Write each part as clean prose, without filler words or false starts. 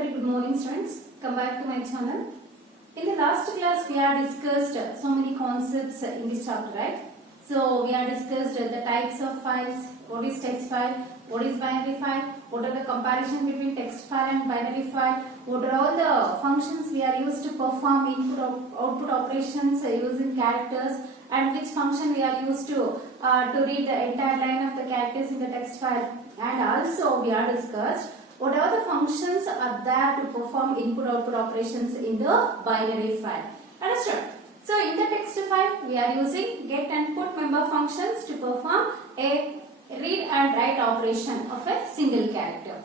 Very good morning students, come back to my channel. In the last class we have discussed so many concepts in this chapter, right? So we have discussed the types of files, what is text file, what is binary file, what are the comparison between text file and binary file, what are all the functions we are used to perform input output operations using characters, and which function we are used to read the entire line of the characters in the text file. And also we have discussed what are the functions are there to perform input-output operations in the binary file. Understood? So in the text file, we are using get and put member functions to perform a read and write operation of a single character.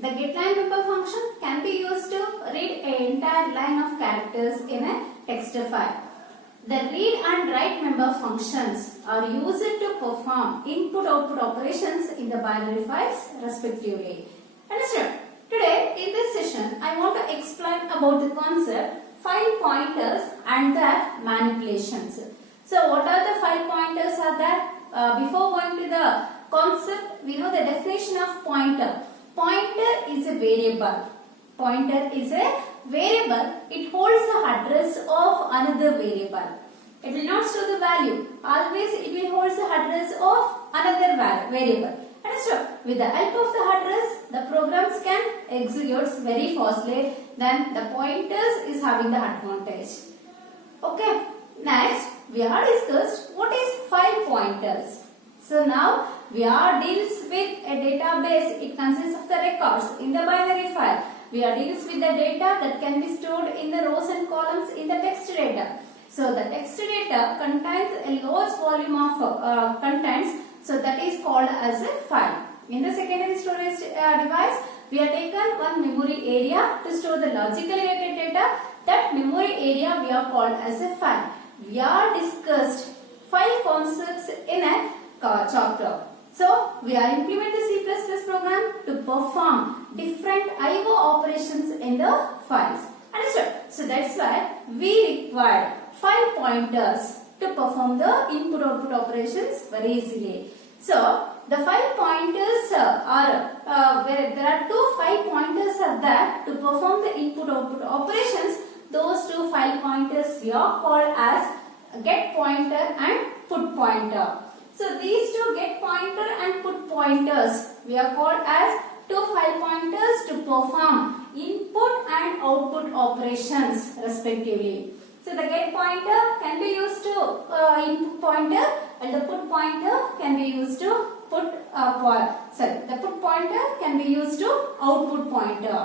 The get line member function can be used to read an entire line of characters in a text file. The read and write member functions are used to perform input-output operations in the binary files respectively. Understood? Today in this session I want to explain about the concept file pointers and their manipulations. So what are the file pointers are there? Before going to the concept, we know the definition of pointer. Pointer is a variable. Pointer is a variable. It holds the address of another variable. It will not store the value. Always it will hold the address of another variable. Understood? With the help of the address, the programs can execute very fastly. Then the pointers is having the advantage. Okay. Next, we have discussed what is file pointers. So now we are deals with a database. It consists of the records in the binary file. We are deals with the data that can be stored in the rows and columns in the text data. So the text data contains a large volume of contents. So that is called as a file. In the secondary storage device, we have taken one memory area to store the logically related data. That memory area we are called as a file. We are discussed file concepts in a chapter. So we are implementing the C++ program to perform different I/O operations in the files. Understood? So that's why we require file pointers to perform the input-output operations very easily. So the file pointers where there are two file pointers are there to perform the input-output operations. Those two file pointers we are called as get pointer and put pointer. So these two get pointer and put pointers we are called as two file pointers to perform input and output operations respectively. So the get pointer can be used to input pointer and the put pointer can be used to the put pointer can be used to output pointer.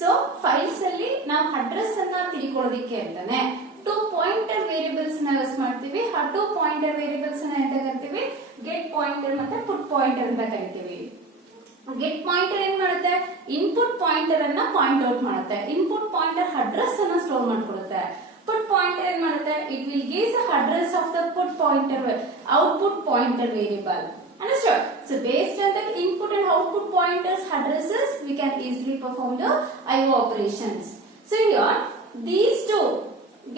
So files alli ನಾವು address ಅನ್ನು ತಿಳ್ಕೊಳ್ಳೋದಕ್ಕೆ ಅಂತಾನೆ two pointer variables ನ use ಮಾಡ್ತೀವಿ. ಆ two pointer variables ನ ಎಂತ ಕರಿತೀವಿ? get pointer ಮತ್ತೆ put pointer ಅಂತ ಕರಿತೀವಿ. get pointer ಏನು ಮಾಡುತ್ತೆ? input pointer ಅನ್ನು ಪಾಯಿಂಟ್ ಔಟ್ ಮಾಡುತ್ತೆ. input pointer address ಅನ್ನು ಸ್ಟೋರ್ ಮಾಡ್ಕೊಳ್ಳುತ್ತೆ. put pointer ಏನು ಮಾಡುತ್ತೆ? it will give the address of the put pointer output pointer variable. Understood? So based on the input and output pointers addresses, we can easily perform the I/O operations. So here these two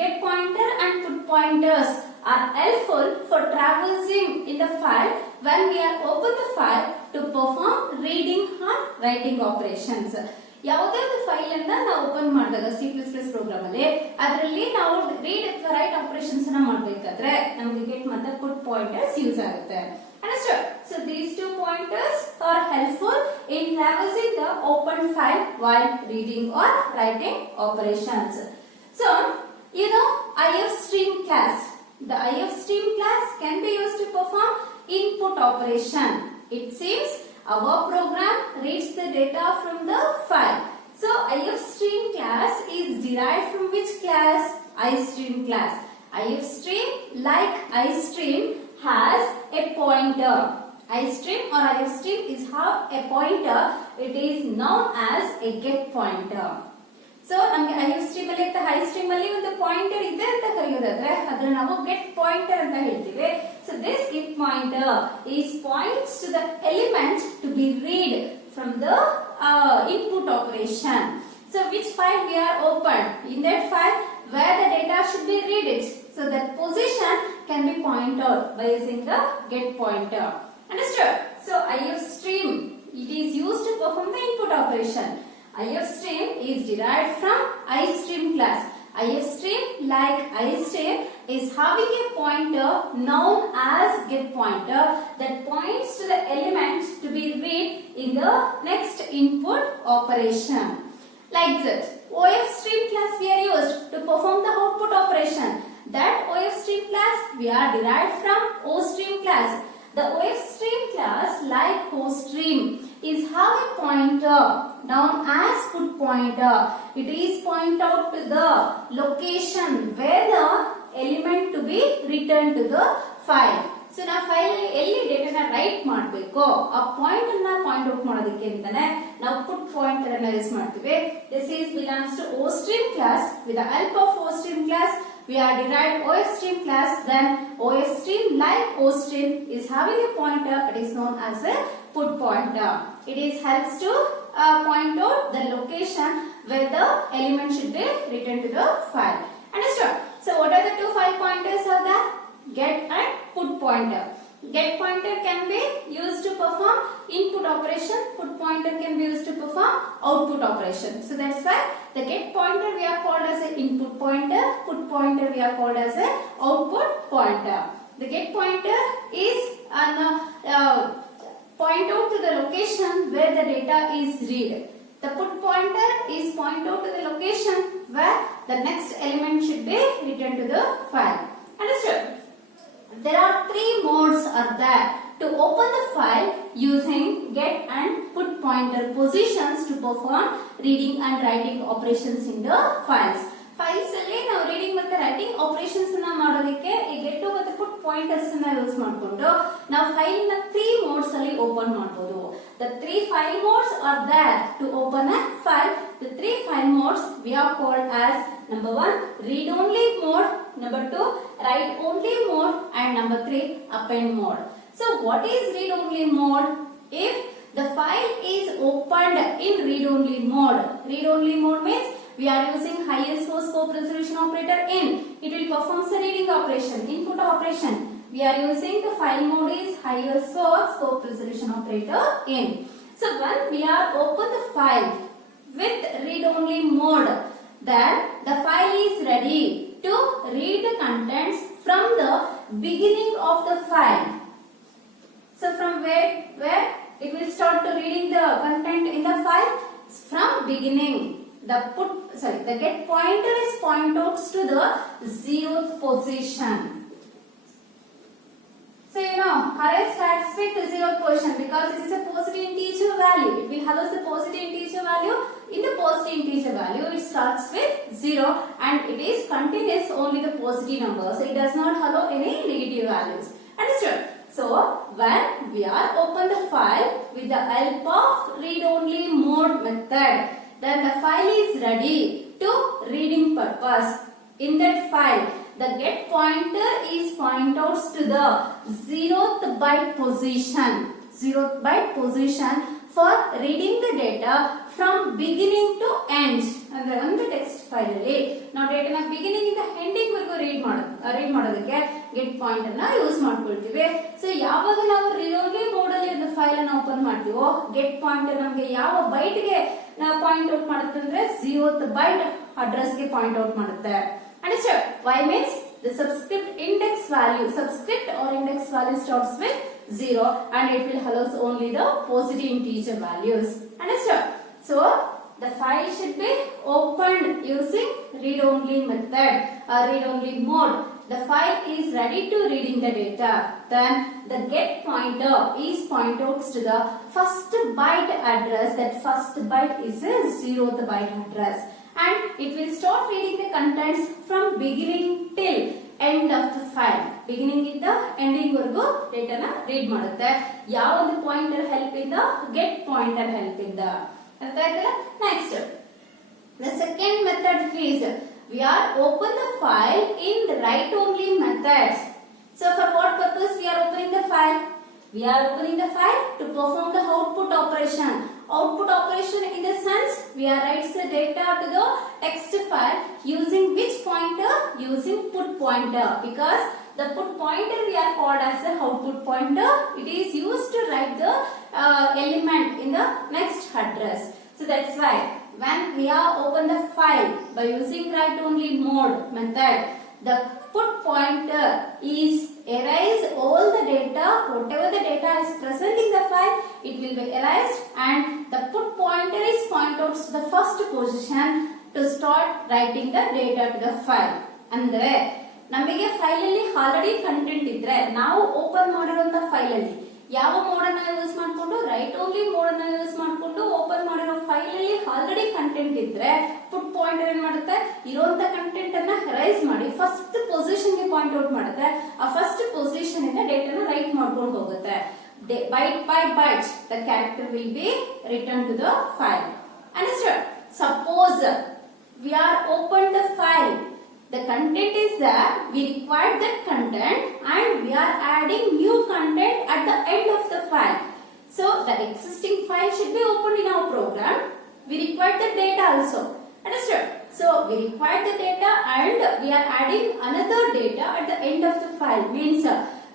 get pointer and put pointers are helpful for traversing in the file when we are open the file to perform reading or writing operations. ಯಾವುದೇ ಒಂದು file ಅನ್ನ ನಾವು open ಮಾಡಿದಾಗ C++ program ಅಲ್ಲಿ ಅದರಲ್ಲಿ ನಾವು read ಅಥವಾ right operations ಅನ್ನ ಮಾಡಬೇಕಾದ್ರೆ ನಮಗೆ ಗೆಟ್ ಮತ್ತೆ ಪುಟ್ ಪಾಯಿಂಟರ್ಸ್ ಯೂಸ್ ಆಗುತ್ತೆ. Understood? So these two pointers are helpful in traversing the open file while reading or writing operations. So you know ifstream class. The ifstream class can be used to perform input operation. It seems our program reads the data from the file. So ifstream class is derived from which class? Istream class. Ifstream, like istream, has a pointer. Istream or ifstream is have a pointer. It is known as a get pointer. So ನಮಗೆ ifstream ಅಲ್ಲಿ ಅಥವಾ istream ಅಲ್ಲಿ ಒಂದು pointer ಇದೆ ಅಂತ ಕರೆಯೋದಾದ್ರೆ ಅದನ್ನ ನಾವು get pointer ಅಂತ ಹೇಳ್ತೀವಿ. So this get pointer is points to the element to be read from the input operation. So which file we are open? In that file where the data should be read it. So that position can be pointed out by using the get pointer. Understood? So ifstream, it is used to perform the input operation. IFStream is derived from IStream class. IFStream, like IStream, is having a pointer known as getPointer that points to the element to be read in the next input operation. Like that, OFStream class we are used to perform the output operation. That OFStream class we are derived from OStream class. The OFStream class, like OStream, is have a pointer known as putPointer. It is point out to the location where the element to be returned to the file. So na file elli data na write ಮಾಡಬೇಕು ಆ point ಅನ್ನ point out ಮಾಡೋದಕ್ಕೆ ಅಂತಾನೆ ನಾವು put pointer ಅನ್ನ use ಮಾಡ್ತೀವಿ. This is belongs to OStream class. With the help of OStream class we are derived OFStream class. Then OFStream, like OStream, is having a pointer. It is known as a put pointer. It is helps to point out the location where the element should be written to the file. Understood? So what are the two file pointers are there? Get and put pointer. Get pointer can be used to perform input operation. Put pointer can be used to perform output operation. So that's why the get pointer we are called as an input pointer. Put pointer we are called as an output pointer. The get pointer is point out to the location where the data is read. The put pointer is point out to the location where the next element should be written to the file. Understood? There are three modes are there to open the file using get and put pointer positions to perform reading and writing operations in the files. Files ಅಲ್ಲಿ ನಾವು reading ಮತ್ತೆ writing operations ಅನ್ನ ಮಾಡೋದಕ್ಕೆ ಈ get ಮತ್ತೆ put pointers ಅನ್ನ use ಮಾಡಿಕೊಂಡು ನಾವು ಫೈಲ್ ನ 3 modes ಅಲ್ಲಿ ಓಪನ್ ಮಾಡಬಹುದು. The 3 file modes are there to open a file. The 3 file modes we are called as number 1 read only mode, number 2 write only mode, and number 3 append mode. So what is read only mode? If the file is opened in read only mode. Read only mode means we are using ISO scope resolution operator in. It will perform the reading operation, input operation. We are using the file mode is ISO scope resolution operator in. So when we are open the file with read only mode, then the file is ready to read the contents from the beginning of the file. So from where it will start to reading the content in the file from beginning. The get pointer is point out to the 0th position. So you know array starts with the 0th position because it is a positive integer value. It will allow the positive integer value. In the positive integer value, it starts with 0 and it is continuous only the positive numbers. So it does not allow any negative values. Understood? So when we are open the file with the help of read only mode method, then the file is ready to reading purpose. In that file, the get pointer is point out to the 0th byte position. 0th byte position for reading the data from beginning to end. ಅಂದ್ರೆ ಒಂದು text file ಅಲ್ಲಿ ನಾವು ಡೇಟಾನ beginning ಇಂದ ending ವರೆಗೂ read ಮಾಡೋದಕ್ಕೆ get point ಅನ್ನ use ಮಾಡ್ಕೊಳ್ತೀವಿ. So ಯಾವಾಗ ನಾವು ರೀಡ್ ಓನ್ಲಿ ಮೋಡ್ ಅಲ್ಲಿ ಒಂದು ಫೈಲ್ ಅನ್ನ ಓಪನ್ ಮಾಡ್ತೀವೋ ಗೆಟ್ ಪಾಯಿಂಟರ್ ನಮಗೆ ಯಾವ ಬೈಟ್ ಗೆ ಪಾಯಿಂಟ್ ಔಟ್ ಮಾಡುತ್ತೆ ಅಂದ್ರೆ 0th ಬೈಟ್ ಅಡ್ರೆಸ್ ಗೆ ಪಾಯಿಂಟ್ ಔಟ್ ಮಾಡುತ್ತೆ. Understood? Why means the subscript or index value starts with 0 and it will allows only the positive integer values. Understood? So the file should be opened using read only method or read only mode. The file is ready to reading the data. Then the get pointer is point out to the first byte address. That first byte is a 0th byte address. And it will start reading the contents from beginning till end of the file. Beginning ಇಂದ ending ವರೆಗೂ ಡೇಟಾನ read ಮಾಡುತ್ತೆ. ಯಾವ ಒಂದು pointer help ಇಂದ get pointer help ಇಂದ. ಅರ್ಥ ಆಯ್ತಲ್ಲ? Next the second method is we are open the file in the write only method. So for what purpose we are opening the file? We are opening the file to perform the output operation. Output operation in the sense we are writes the data to the text file using which pointer? Using put pointer, because the put pointer we are called as the output pointer. It is used to write the element in the next address. So that's why we have opened the file by using write only mode method. The put pointer is erase all the data, whatever the data is present in the file, it will be erased, and the put pointer is point out to the first position to start writing the data to the file. ಅಂದ್ರೆ ನಮಗೆ file ಅಲ್ಲಿ already content ಇದ್ರೆ ನಾವು open ಮಾಡಿರುವಂತ file ಅಲ್ಲಿ ಯಾವ mode ಅನ್ನ use ಮಾಡಿಕೊಂಡು ರೈಟ್ ಓನ್ಲಿ ಮೋಡ್ ಅನ್ನ ಯೂಸ್ ಮಾಡಿಕೊಂಡು ಓಪನ್ ಮಾಡಿರೋ ಫೈಲ್ ಅಲ್ಲಿ ಆಲ್ರೆಡಿ ಕಂಟೆಂಟ್ ಇದ್ರೆ ಪುಟ್ ಪಾಯಿಂಟರ್ ಏನ್ ಮಾಡುತ್ತೆ ಇರುವಂತ ಕಂಟೆಂಟ್ ಅನ್ನ ರೈಸ್ ಮಾಡಿ ಫಸ್ಟ್ ಪೊಸಿಷನ್ ಗೆ ಪಾಯಿಂಟ್ ಔಟ್ ಮಾಡುತ್ತೆ. ಆ ಫಸ್ಟ್ ಪೊಸಿಷನ್ ಇಂದ ಡೇಟಾನ ರೈಟ್ ಮಾಡ್ಕೊಂಡು ಹೋಗುತ್ತೆ. Byte by byte the character will be returned to the file. Understood? Suppose we are open the file. The content is there, we require that content and we are adding new content at the end of the file. So the existing file should be opened in our program. We require the data also. Understood? So we require the data and we are adding another data at the end of the file. Means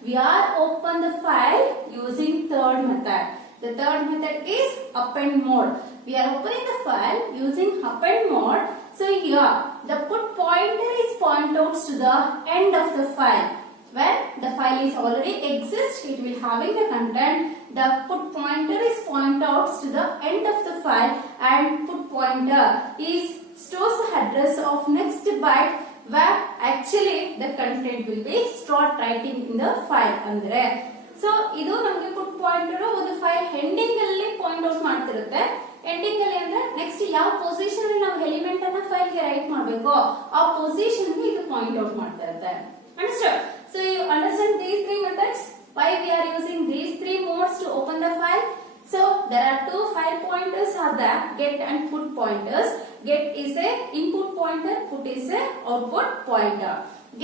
we are open the file using third method. The third method is append mode. We are opening the file using append mode. So here the put pointer is point out to the end of the file. When the file is already exists, it will having the content. The put pointer is point out to the end of the file, and put pointer is stores the address of next byte where actually the content will be start writing in the file. Andre so ಇದು ನಮಗೆ put pointer ಒಂದು file heading ಅಲ್ಲಿ point out ಮಾಡ್ತಿರುತ್ತೆ. Ending ಅಲ್ಲಿ ಅಂದ್ರೆ next ಯಾವ position ಅಲ್ಲಿ ನಾವು element ಅನ್ನ ಫೈಲ್ ಗೆ ರೈಟ್ ಮಾಡಬೇಕು ಆ ಪೊಸಿಷನ್ ಗೆ ಇದು ಪಾಯಿಂಟ್ ಔಟ್ ಮಾಡ್ತಾ ಇರುತ್ತೆ. Understood? So you understand these three methods, why we are using these three modes to open the file. So there are two file pointers are there, get and put pointers. Get is a input pointer, put is a output pointer.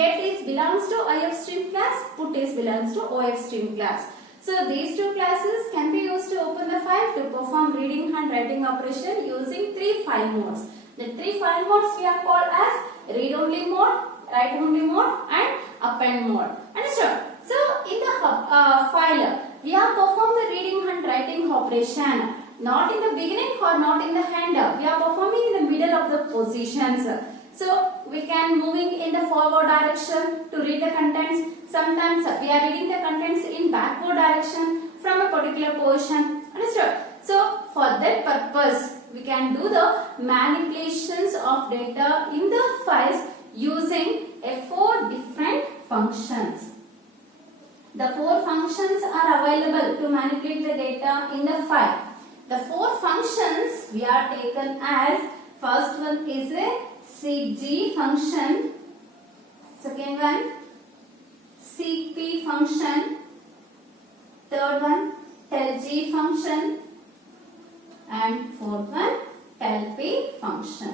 Get is belongs to ifstream class, put is belongs to ofstream class. So these two classes can be used to open the file to perform reading and writing operation using three file modes. The three file modes we are called as read only mode, write only mode and append mode. Understood? So in the file we are perform the reading and writing operation not in the beginning or not in the end. We are performing in the middle of the positions. So we can moving in the forward direction to read the contents. Sometimes we are reading the contents in backward direction from a particular position. Understood? So for that purpose we can do the manipulations of data in the files using four different functions. The four functions are available to manipulate the data in the file. The four functions we are taken as first one is a seekg function, second one seekp function, third one tellg function and fourth one tellp function.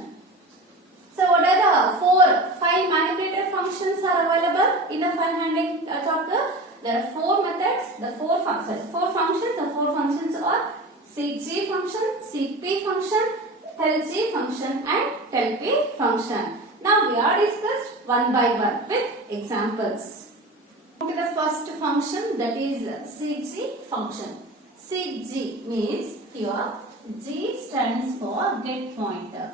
So what are the four file manipulator functions are available in the file handling chapter? There are four methods, the four functions. The four functions are seekg function, seekp function, tellg function and tellp function. Now we are discussed one by one with examples. To the first function, that is seekg function. Seekg means here G stands for get pointer.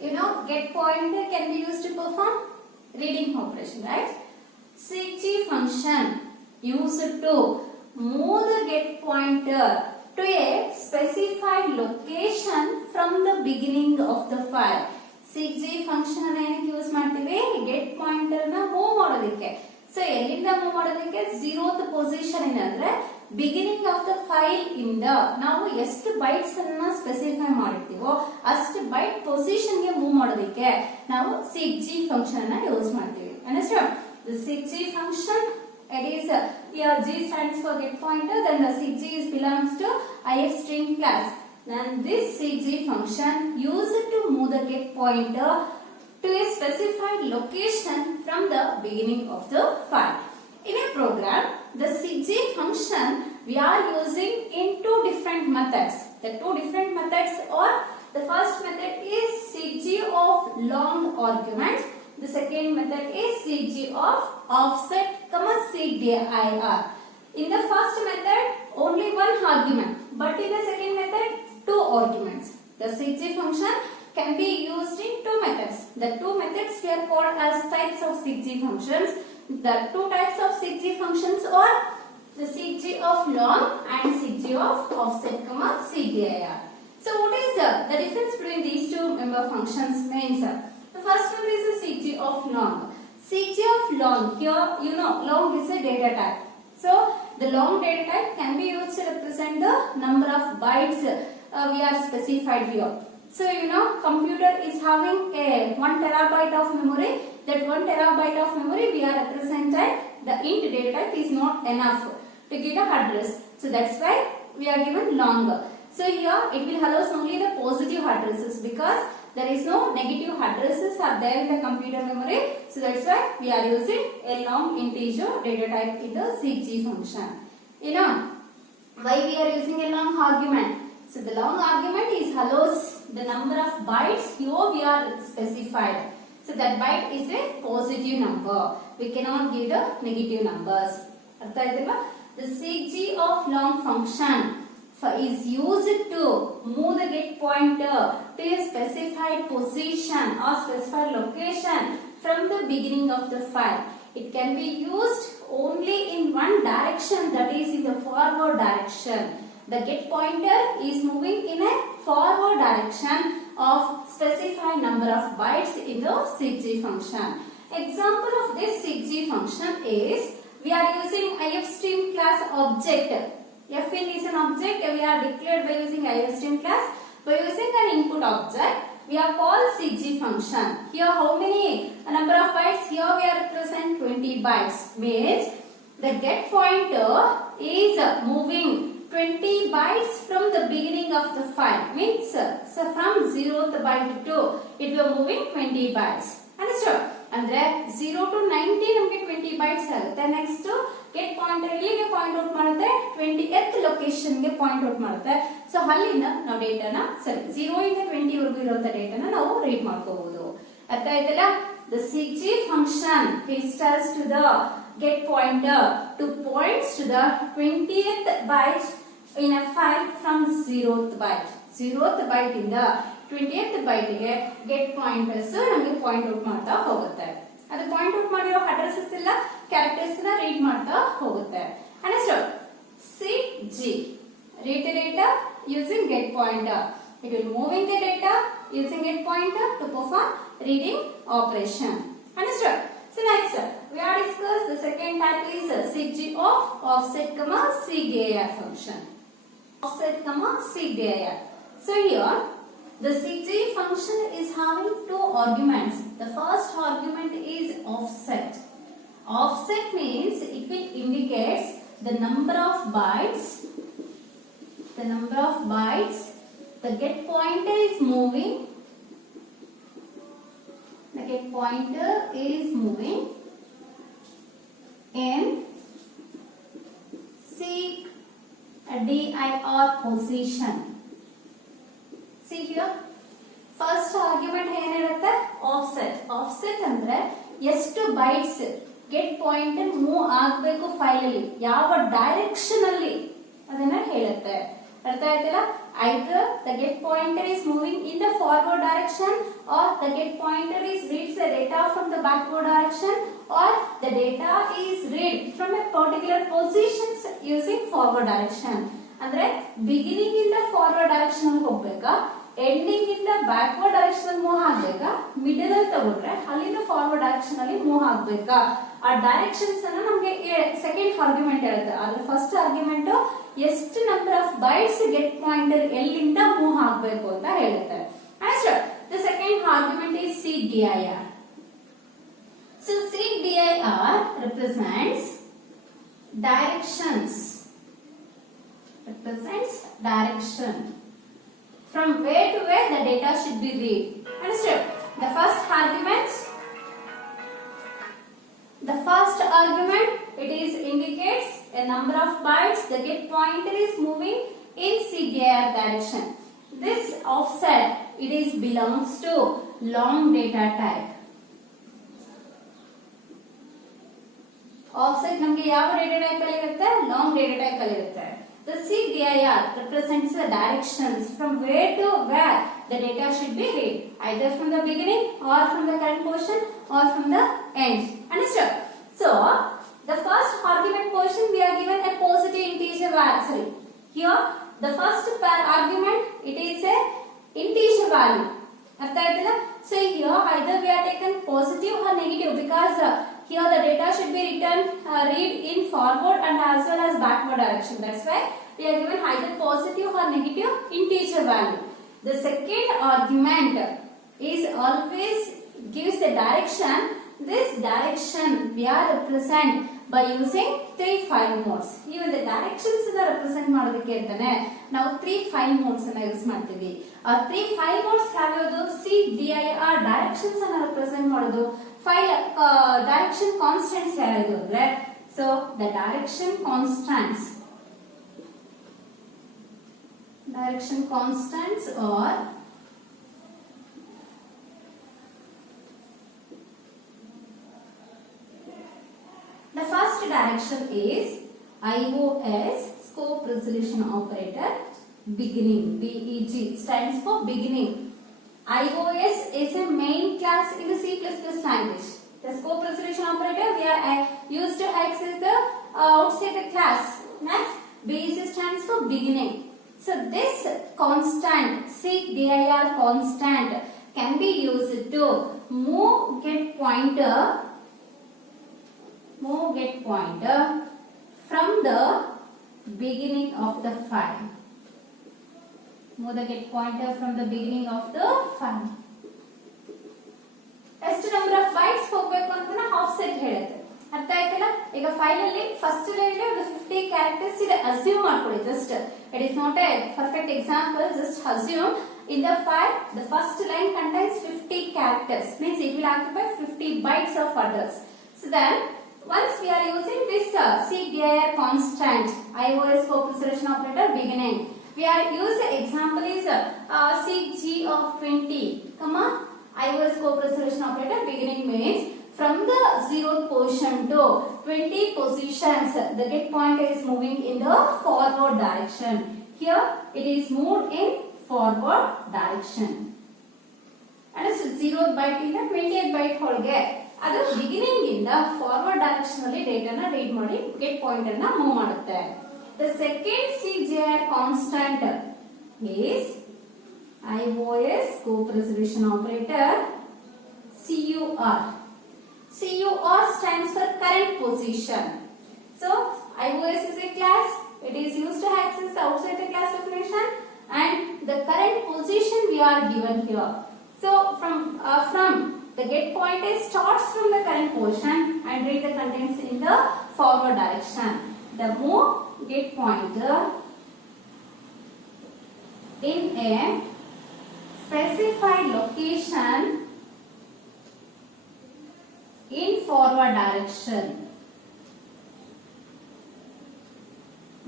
You know, get pointer can be used to perform reading operation, right? Seekg function used to move the get pointer to a specified location from the beginning of the file. seekg function ಅನ್ನು ಏನಕ್ಕೆ use ಮಾಡ್ತೀವಿ get pointer ನ move ಮಾಡೋದಕ್ಕೆ. So ಎಲ್ಲಿಂದ move ಮಾಡೋದಕ್ಕೆ 0th position ಏನಂದ್ರೆ beginning of the file ಇಂದ ನಾವು ಎಷ್ಟು ಬೈಟ್ಸ್ ಅನ್ನ ಸ್ಪೆಸಿಫೈ ಮಾಡಿರ್ತೀವೋ ಅಷ್ಟು ಬೈಟ್ ಪೊಸಿಷನ್ ಗೆ ಮೂವ್ ಮಾಡೋದಕ್ಕೆ ನಾವು seekg ಫಂಕ್ಷನ್ ಅನ್ನ ಯೂಸ್ ಮಾಡ್ತೀವಿ. Understood? The seekg function, it is here G stands for get pointer, then the seekg belongs to ifstream class. Then this seekg function used to move the get pointer to a specified location from the beginning of the file. In a program, the seekg function we are using in two different methods. The two different methods are, the first method is seekg of long argument. The second method is seekg of offset, seekdir. In the first method, only one argument, but in the second method, arguments. The CG function can be used in two methods. The two methods we are called as types of CG functions. The two types of CG functions are the CG of long and CG of offset, CGIR. So what is the difference between these two member functions means? The first one is the CG of long. CG of long, here you know long is a data type. So the long data type can be used to represent the number of bytes we are specified here. So you know computer is having a 1 terabyte of memory. That 1 terabyte of memory we are represented, the int data type is not enough to give the address. So that's why we are given longer. So here it will allow only the positive addresses because there is no negative addresses are there in the computer memory. So that's why we are using a long integer data type in the CG function. You know why we are using a long argument? So the long argument is allows the number of bytes here we are specified. So that byte is a positive number. We cannot give the negative numbers. The CG of long function is used to move the get pointer to a specified position or specified location from the beginning of the file. It can be used only in one direction, that is in the forward direction. The get pointer is moving in a forward direction of specified number of bytes in the CG function. Example of this CG function is we are using ifstream class object. Fin is an object we are declared by using ifstream class. By using an input object we are called CG function. Here how many number of bytes? Here we are represent 20 bytes. Means the get pointer is moving 20 bytes from the beginning of the file. Means so from 0th byte to it will moving 20 bytes. Understood? ಅಂದ್ರೆ 0 to 90 ನಮಗೆ 20 bytes ಆಗುತ್ತೆ. Next get pointer ಇಲ್ಲಿಗೆ point out ಮಾಡುತ್ತೆ, 20th location ಗೆ point out ಮಾಡುತ್ತೆ. So ಅಲ್ಲಿಂದ ನಾವು ಡೇಟಾನ ಸರಿ 0 ಇಂದ 20 ವರೆಗೂ ಇರುವಂತ ಡೇಟಾನ ನಾವು ರೀಡ್ ಮಾಡ್ಕೋಬಹುದು. ಅರ್ಥ ಆಯ್ತಲ್ಲ? The CG function tells to the get pointer to points to the 20th byte in a file from 0th byte. 0th byte ಇಂದ 20th byte ಗೆ get pointers ನಮಗೆ ಪಾಯಿಂಟ್ ಔಟ್ ಮಾಡ್ತಾ ಹೋಗುತ್ತೆ. ಅದು ಪಾಯಿಂಟ್ ಔಟ್ ಮಾಡಿರೋ ಅಡ್ರೆಸಸ್ ಎಲ್ಲ characters ನ read ಮಾಡ್ತಾ ಹೋಗುತ್ತೆ. Understood? CG read the data using get pointer. It will moving the data using get pointer to perform reading operation. Understood? So next we are discuss the second type is CG of offset, CGIR function. Offset, CGIR. So here the CG function is having two arguments. The first argument is offset. Offset means it will indicate the number of bytes. The number of bytes the get pointer is moving. The get pointer is moving in CDIR position. See here, first argument ಏನಿರುತ್ತೆ? Offset. Offset ಅಂದ್ರೆ ಎಷ್ಟು bytes get pointer move ಆಗಬೇಕು file ಅಲ್ಲಿ, ಯಾವ direction ಅಲ್ಲಿ ಅದನ್ನ ಹೇಳುತ್ತೆ. ಅರ್ಥ ಆಯ್ತಲ್ಲ? Either the get pointer is moving in the forward direction or the get pointer is reads the data from the backward direction or the data is read from a particular position using forward direction. ಅಂದ್ರೆ beginning ಇಂದ forward direction ಅಲ್ಲಿ ಹೋಗ್ಬೇಕಾ, ending ಇಂದ backward direction move ಆಗ್ಬೇಕಾ, middle ಅಲ್ಲಿ ತಗೊಂಡ್ರೆ ಅಲ್ಲಿಂದ forward direction ಅಲ್ಲಿ move ಆಗ್ಬೇಕಾ, ಆ ಡೈರೆಕ್ಷನ್ಸ್ ಅನ್ನ ನಮಗೆ ಸೆಕೆಂಡ್ ಆರ್ಗ್ಯುಮೆಂಟ್ ಹೇಳುತ್ತೆ. ಅದ್ರ ಫಸ್ಟ್ ಆರ್ಗ್ಯುಮೆಂಟ್ ಎಷ್ಟು number of bites get pointer ಎಲ್ಲಿಂದ ಮೂವ್ ಆಗಬೇಕು ಅಂತ ಹೇಳುತ್ತೆ. The second argument is CDIR. So CDIR represents directions. Represents direction. From where to where the data should be read. Understood? The first argument, it is indicates a number of bytes. The get pointer is moving in CDIR direction. This offset, it is belongs to long data type. Offset ನಮಗೆ ಯಾವ data type ಅಲ್ಲಿ ಇರುತ್ತೆ? Long data type ಅಲ್ಲಿ ಇರುತ್ತೆ. The CDIR represents the directions from where to where the data should be read, either from the beginning or from the current portion or from the end. Understood? So the first argument portion we are given a positive integer value. Sorry, here the first argument it is a integer value. So here either we are taken positive or negative because here the data should be written read in forward and as well as backward direction. That's why we are given either positive or negative integer value. The second argument is always gives the direction. This direction we are represent by using 3 file modes. Even the directions are represent ಮಾಡೋದಕ್ಕೆ ಅಂತಾನೆ ನಾವು 3 file modes ಅನ್ನು use ಮಾಡ್ತೀವಿ. ಆ 3 file modes ಯಾವ್ಯಾವುದು? CDIR directions ಅನ್ನು represent ಮಾಡೋದು. File direction constants ಯಾವ್ಯಾವುದು ಅಂದ್ರೆ so the direction constants are the first direction is IOS scope resolution operator beginning. BEG stands for beginning. IOS is a main class in the C++ language. The scope resolution operator we are used to access the outside the class. Next, BEG stands for beginning. So this constant CDIR constant can be used to move get pointer from the beginning of the file. Move the get pointer from the beginning of the file. ಎಷ್ಟು number of bites ಹೋಗಬೇಕು ಅಂತ offset ಹೇಳುತ್ತೆ. ಅರ್ಥ ಆಯ್ತಲ್ಲ? ಈಗ file ಅಲ್ಲಿ first line ಒಂದು 50 characters ಇದೆ ಅಸ್ಯೂಮ್ ಮಾಡ್ಕೊಳ್ಳಿ. Just it is not A perfect example. Just assume in the file the first line contains 50 characters, means it will occupy 50 bytes of address. So then once we are using this CDIR constant IOS scope resolution operator beginning, we are use example is CG of 20 comma IOS scope resolution operator beginning means from the 0th position to 20 positions the get pointer is moving in the forward direction. Here it is moved in forward direction. And 0th byte ಇಂದ 20th byte ಹೊರಗೆ ಅದು beginning ಇಂದ forward direction ಅಲ್ಲಿ ಡೇಟಾನ read ಮಾಡಿ get pointer ನ move ಮಾಡುತ್ತೆ. The second CDIR constant is IOS scope resolution operator CUR. CUR stands for current position. So IOS is a class. It is used to access outside the class definition and the current position we are given here. So from the get pointer starts from the current position and read the contents in the forward direction. The move get pointer in a specified location in forward direction.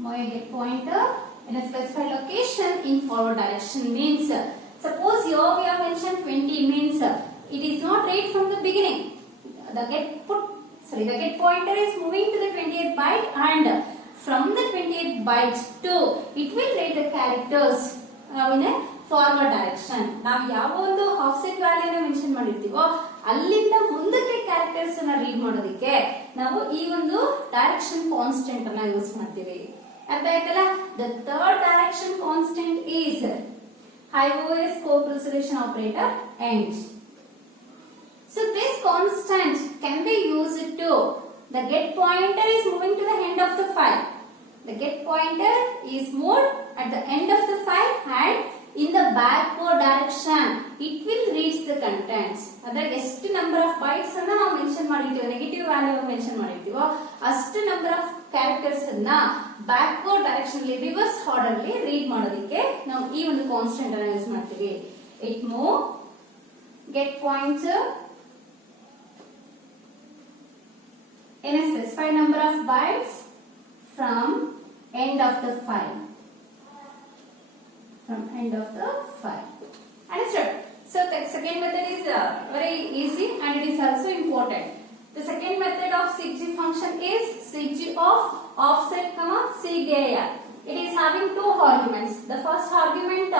Move get pointer in a specified location in forward direction means suppose here we have mentioned 20 means it is not read from the beginning. The get pointer is moving to the 20th byte and from the 20th byte to it will read the characters in a forward direction. ನಾವು ಯಾವ ಒಂದು offset ವ್ಯಾಲ್ಯೂನ mention ಮಾಡಿರ್ತೀವೋ ಅಲ್ಲಿಂದ ಮುಂದಕ್ಕೆ characters ಅನ್ನ read ಮಾಡೋದಕ್ಕೆ ನಾವು ಈ ಒಂದು ಡೈರೆಕ್ಷನ್ ಕಾನ್ಸ್ಟೆಂಟ್ ಅನ್ನ ಯೂಸ್ ಮಾಡ್ತೀವಿ. ಅರ್ಥ ಆಯ್ತಲ್ಲ? The third direction constant is IOS scope resolution operator end. So this constant can be used to the get pointer is moving to the end of the file. The get pointer is moved at the end of the file and in the backward direction it will reach the contents. ಅದ್ರಾಗ ಎಷ್ಟು number of bites ಅನ್ನ ನಾವು mention ಮಾಡಿರ್ತೀವಿ, negative value mention ಮಾಡಿರ್ತೀವೋ ಅಷ್ಟು number of characters ಅನ್ನ backward direction ಅಲ್ಲಿ reverse order ಅಲ್ಲಿ read ಮಾಡೋದಕ್ಕೆ ನಾವು ಈ ಒಂದು ಕಾನ್ಸ್ಟೆಂಟ್ ಅನ್ನ ಯೂಸ್ ಮಾಡ್ತೀವಿ. It move get pointer in a specified number of bytes from end of the file. Understood? So the second method is very easy and it is also important. The second method of SIGG function is SIGG of offset, CDIR. It is having two arguments. The first argument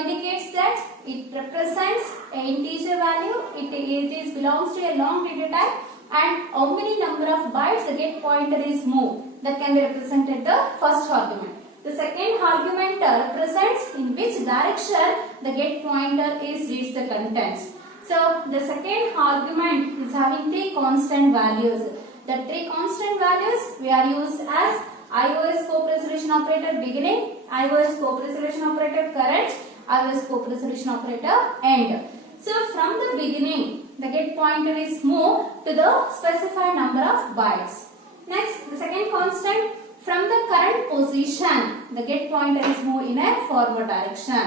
indicates that it represents an integer value. It belongs to a long data type, and how many number of bytes the get pointer is moved. That can be represented the first argument. The second argument represents in which direction the get pointer is reached the contents. So the second argument is having three constant values. The three constant values we are used as IOS co-resolution operator beginning, IOS co-resolution operator current, IOS co-resolution operator end. So from the beginning, the get pointer is moved to the specified number of bytes. Next, the second constant, from the current position, the get pointer is moved in a forward direction.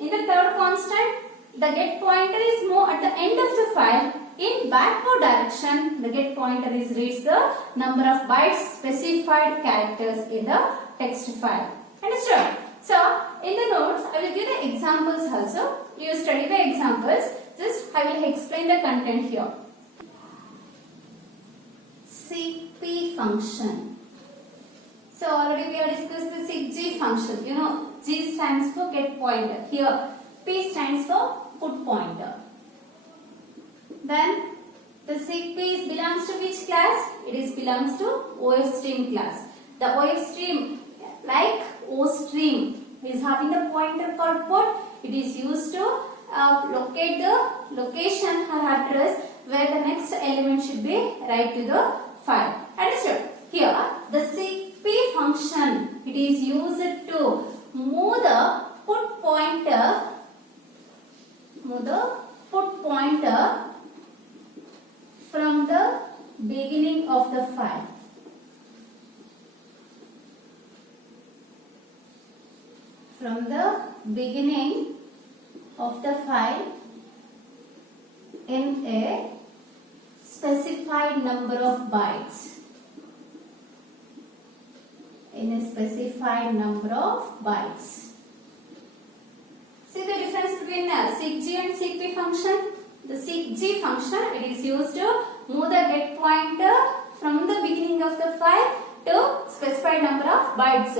In the third constant, the get pointer is moved at the end of the file in backward direction. The get pointer is reached the number of bytes specified characters in the text file. Understood? So in the notes I will give the examples also. You study the examples. Just I will explain the content here. SIGP function. So already we have discussed the SIGG function. You know, G stands for get pointer. Here P stands for put pointer. Then the SIGP belongs to which class? It belongs to OFStream class. The OFStream, like OStream, is having the pointer called put. It is used to locate the location or address where the next element should be right to the file. Understood? Here the SIGP function, it is used to move the put pointer from the beginning of the file. From the beginning of the file in a specified number of bytes. In a specified number of bytes. See the difference between SIGG and SIGP function? The SIGG function, it is used to move the get pointer from the beginning of the file to specified number of bytes.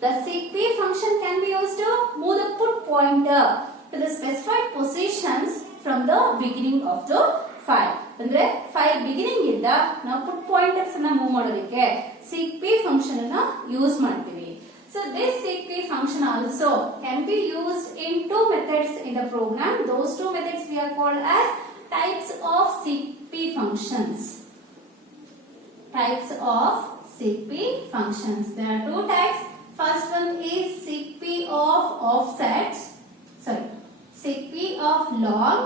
The SIGP function can be used to move the put pointer to the specified positions from the beginning of the file. ಅಂದ್ರೆ file beginning ಇಂದ ನಾವು ಪುಟ್ pointers ಅನ್ನು move ಮಾಡೋದಕ್ಕೆ SIGP function ಅನ್ನು use ಮಾಡ್ತೀವಿ. So this SIGP function also can be used in two methods in the program. Those two methods we are called as types of SIGP functions. Types of SIGP functions. There are two types. First one is SIGP of offset. SIGP of long.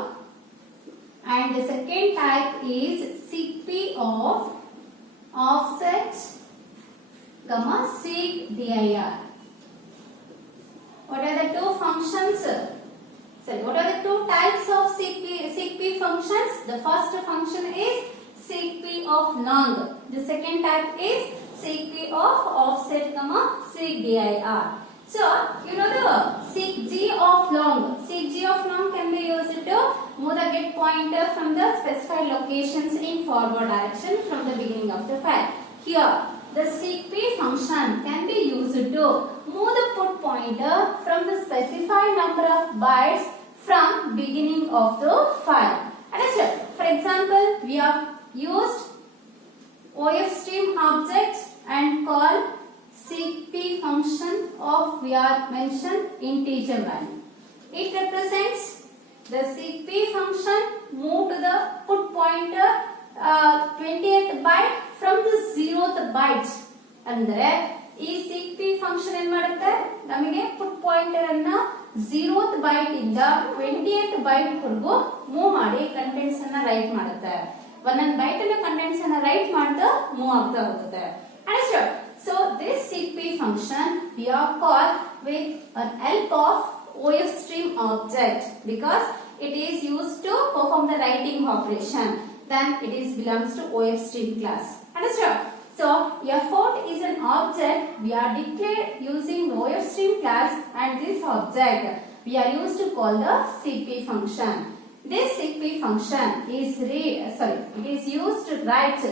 And the second type is SIGP of offset, SIGDIR. What are the two functions? What are the two types of SIGP functions? The first function is SIGP of long. The second type is SIGP of offset, SIGDIR. So, you know the SIGG of long. SIGG of long can be used to move the get pointer from the specified locations in forward direction from the beginning of the file. Here, the SIGP function can be used to move the put pointer from the specified number of bytes from beginning of the file. Understood? For example, we have used OFStream object and call SIGP function of we are mentioned integer value. It represents the SIGP function move to the put pointer 20th byte from the 0th byte. ಅಂದ್ರೆ ಈ SIGP function ಏನು ಮಾಡುತ್ತೆ ನಮಗೆ ಪುಟ್ pointer ಅನ್ನ 0th byte ಇಂದ 20th byte ವರೆಗೂ move ಮಾಡಿ contents ಅನ್ನ ರೈಟ್ ಮಾಡುತ್ತೆ. ಒಂದೊಂದು ಬೈಟ್ ಅನ್ನ ಕಂಟೆಂಟ್ಸ್ ಅನ್ನ ರೈಟ್ ಮಾಡ್ತಾ ಮೂವ್ ಆಗ್ತಾ ಹೋಗುತ್ತೆ. Understood? So this SIGP function we are called with an help of OFStream object because it is used to perform the writing operation. Then it is belongs to OFStream class. Understood? So effort is an object we are declared using the OFStream class, and this object we are used to call the SIGP function. This SIGP function is it is used to write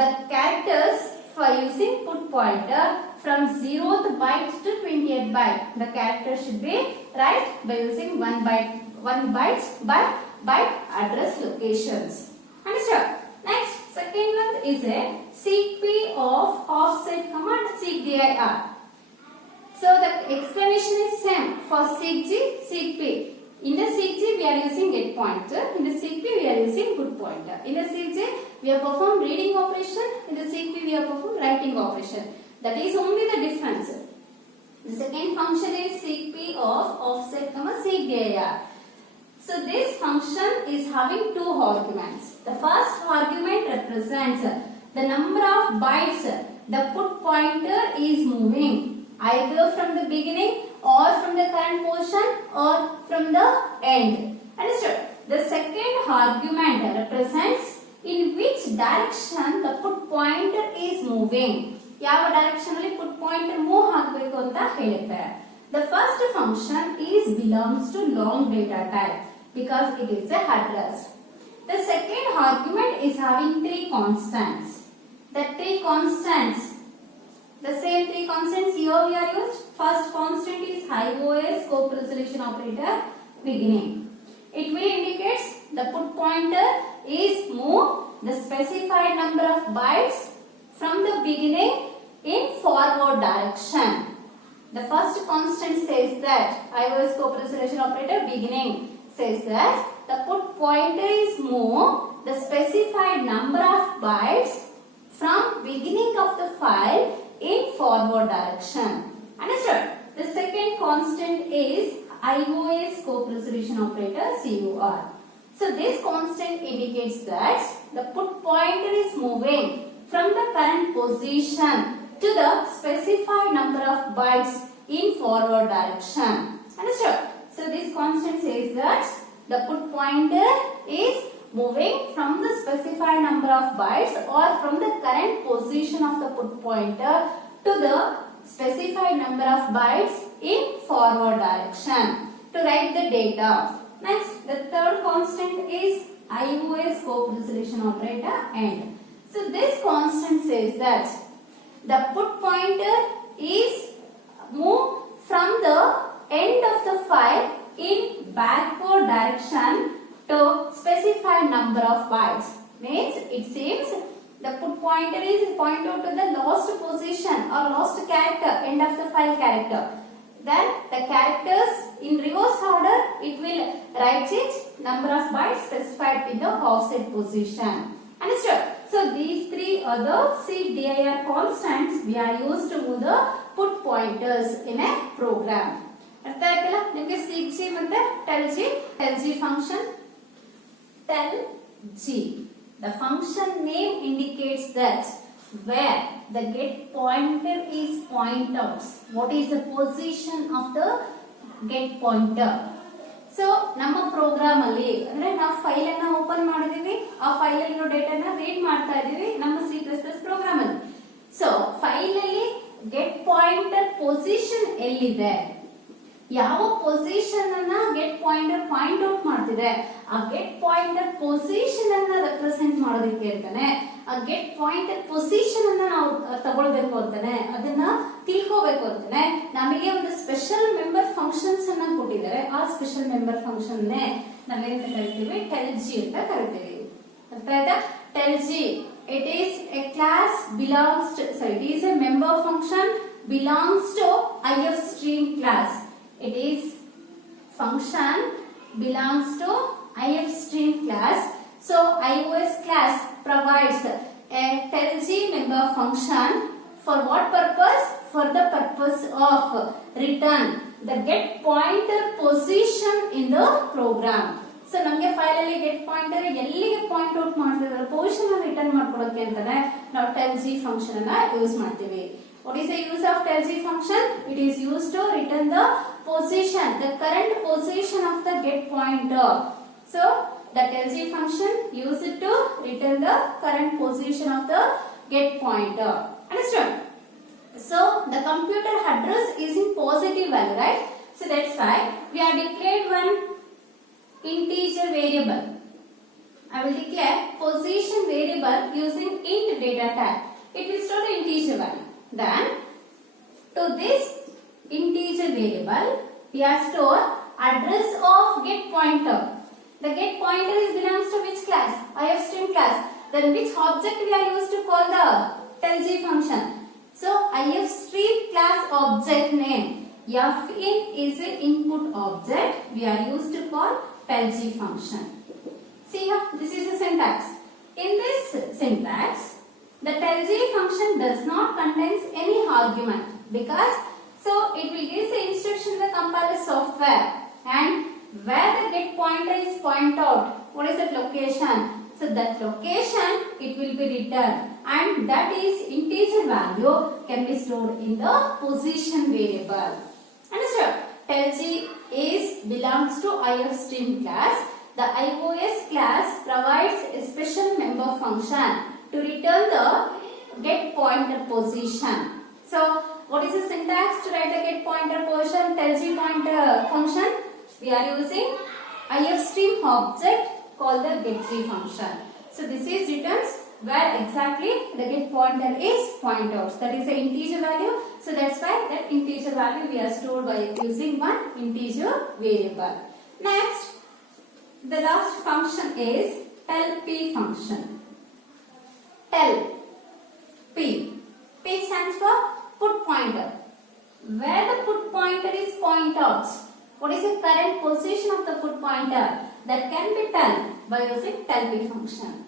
the characters for using put pointer from 0th byte to 20th byte. The character should be right by using one byte by byte address locations. Understood? Next, second one is a seekp of offset command seekdir. So the explanation is same for seekg, seekp. In the seekg we are using get pointer. In the seekp we are using put pointer. In the seekg we have performed reading operation. In the seekp we have performed writing operation. That is only the difference. The second function is seekp of offset seekdir. So this function is having two arguments. The first argument represents the number of bytes the put pointer is moving, either from the beginning or from the current position or from the end. Understood? The second argument represents in which direction the put pointer is moving. ಯಾವ direction ಅಲ್ಲಿ put pointer move ಆಗಬೇಕು ಅಂತ ಹೇಳುತ್ತೆ. The first function is belongs to long data type because it is a address. The second argument is having three constants. The three constants, the same three constants here we are used. First constant is IOS scope resolution operator beginning. It will indicate the put pointer is move the specified number of bytes from the beginning in forward direction. The first constant says that IOS scope resolution operator beginning says that the put pointer is move the specified number of bytes from beginning of the file in forward direction. Understood? The second constant is IOS scope resolution operator COR. So this constant indicates that the put pointer is moving from the current position to the specified number of bytes in forward direction. Understood? So this constant says that the put pointer is moving from the specified number of bytes or from the current position of the put pointer to the specified number of bytes in forward direction to write the data. Next, the third constant is IOS scope resolution operator end. So this constant says that the put pointer is moved from the end of the file in backward direction to specified number of bytes. Means it seems the put pointer is point out to the lost position or lost character, end of the file character. Then the characters in reverse order, it will write it number of bytes specified in the offset position. Understood? So these three other seekdir constants we are used to move the put pointers in a program. ಅರ್ಥ ಆಯ್ತಲ್ಲ ನಿಮಗೆ seekg ಮತ್ತೆ tellg function. tellg, the function name indicates that where the get pointer is point out. What is the position of the get pointer? So ನಮ್ಮ program ಅಲ್ಲಿ ಅಂದ್ರೆ ನಾವು file ಅನ್ನ open ಮಾಡಿದೀವಿ, ಆ ಫೈಲ್ ಅಲ್ಲಿರೋ ಡೇಟಾನ ರೀಡ್ ಮಾಡ್ತಾ ಇದೀವಿ ನಮ್ಮ C++ ಪ್ರೋಗ್ರಾಮ್ ಅಲ್ಲಿ. ಸೊ ಫೈಲ್ ಅಲ್ಲಿ ಗೆಟ್ ಪಾಯಿಂಟರ್ ಪೊಸಿಷನ್ ಎಲ್ಲಿದೆ, ಯಾವ ಪೊಸಿಷನ್ ಅನ್ನ ಗೆಟ್ ಪಾಯಿಂಟರ್ ಪಾಯಿಂಟ್ ಔಟ್ ಮಾಡ್ತಿದೆ, ಆ ಗೆಟ್ ಪಾಯಿಂಟರ್ ಪೊಸಿಷನ್ ಅನ್ನ ರೆಪ್ರೆಸೆಂಟ್ ಮಾಡೋದಕ್ಕೆ ಅಂತಾನೆ, ಆ ಗೆಟ್ ಪಾಯಿಂಟರ್ ಪೊಸಿಷನ್ ಅನ್ನ ನಾವು ತಗೊಳ್ಬೇಕು ಅಂತಾನೆ, ಅದನ್ನ ತಿಳ್ಕೋಬೇಕು ಅಂತಾನೆ ನಮಗೆ ಒಂದು ಸ್ಪೆಷಲ್ ಮೆಂಬರ್ ಫಂಕ್ಷನ್ಸ್ ಅನ್ನ ಕೊಟ್ಟಿದ್ದಾರೆ. ಆ ಸ್ಪೆಷಲ್ ಮೆಂಬರ್ ಫಂಕ್ಷನ್ ನೇ ನಾವೇಂತ ಕರಿತೀವಿ, tellg ಅಂತ ಕರಿತೀವಿ. ಅರ್ಥ ಆಯ್ತಾ? tellg, it is a class belongs to, sorry, it is a member function belongs to ifstream class. It is function belongs to ifstream class. So iOS class provides a tellg member function for what purpose? For the purpose of return the get pointer position in the program. So ನಮಗೆ file ಅಲ್ಲಿ get pointer ಎಲ್ಲಿಗೆ point out ಮಾಡ್ತಿದ್ರೆ position ಅನ್ನು return ಮಾಡ್ಕೊಳ್ಳೋಕೆ ಅಂತಾನೆ ನಾವು tellg function ಅನ್ನ use ಮಾಡ್ತೀವಿ. What is the use of tellg function? It is used to return the position, the current position of the get pointer. So the tellg function used to return the current position of the get pointer. Understood? So the computer address is in positive value, right? So that's why we have declared one integer variable. I will declare position variable using int data type. It will store the integer value. Then To this integer variable, we are store address of get pointer. The get pointer is belongs to which class? ifstream class. Then which object we are used to call the tellg function? So ifstream class object name fin is an input object. We are used to call tellg function. See here, this is the syntax. In this syntax, the tellg function does not contains any argument because so it will give the instruction to the compiler software, and where the get pointer is point out, what is that location? So that location it will be returned, and that is integer value can be stored in the position variable. Understood? tellg is belongs to ifstream class. The iOS class provides a special member function to return the get pointer position. So what is the syntax to write the get pointer position tellg pointer function? We are using ifstream object called the getG function. So this is returns where exactly the get pointer is point out. That is the integer value. So that's why that integer value we are stored by using one integer variable. Next, the last function is tellp function. Tell P. P stands for put pointer. Where the put pointer is point out, what is the current position of the put pointer? That can be done by using tellp function.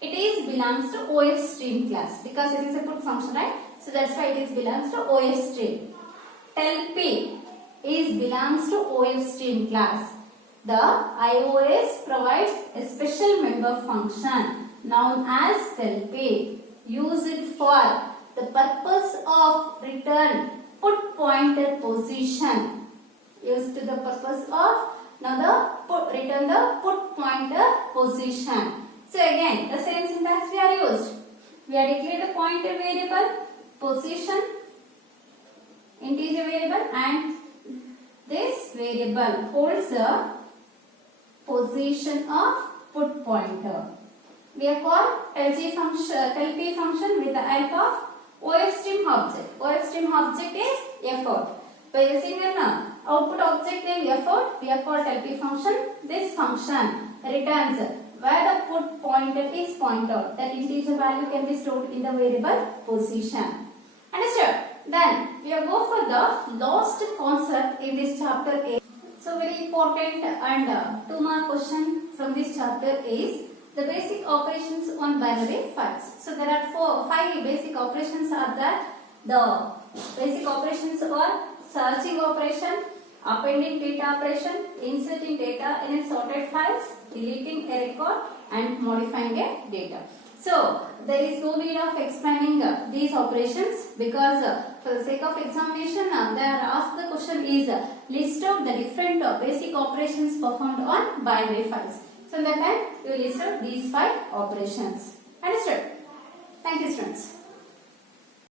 It is belongs to ofstream class because it is a put function, right? So that's why it is belongs to ofstream. Tellp is belongs to ofstream class. The iOS provides a special member function known as tellp. Use it for the purpose of return put pointer position. Used to the purpose of return the put pointer position. So again, the same syntax we are used. We are declared the pointer variable, position, integer variable, and this variable holds the position of put pointer. We are called tellp function with the help of ofstream object. ofstream object is effort. By using an output object name effort, we are called tellp function. This function returns where the put pointer is point out. That integer value can be stored in the variable position. Understood? Then we will go for the last concept in this chapter A. So very important and 2-mark question from this chapter is the basic operations on binary files. So there are 5 basic operations are there. The basic operations are searching operation, appending data operation, inserting data in a sorted files, deleting a record, and modifying a data. So there is no need of explaining these operations because for the sake of examination they are asked the question is list out the different basic operations performed on binary files. So in that time you will list out these 5 operations. Understood? Thank you, students.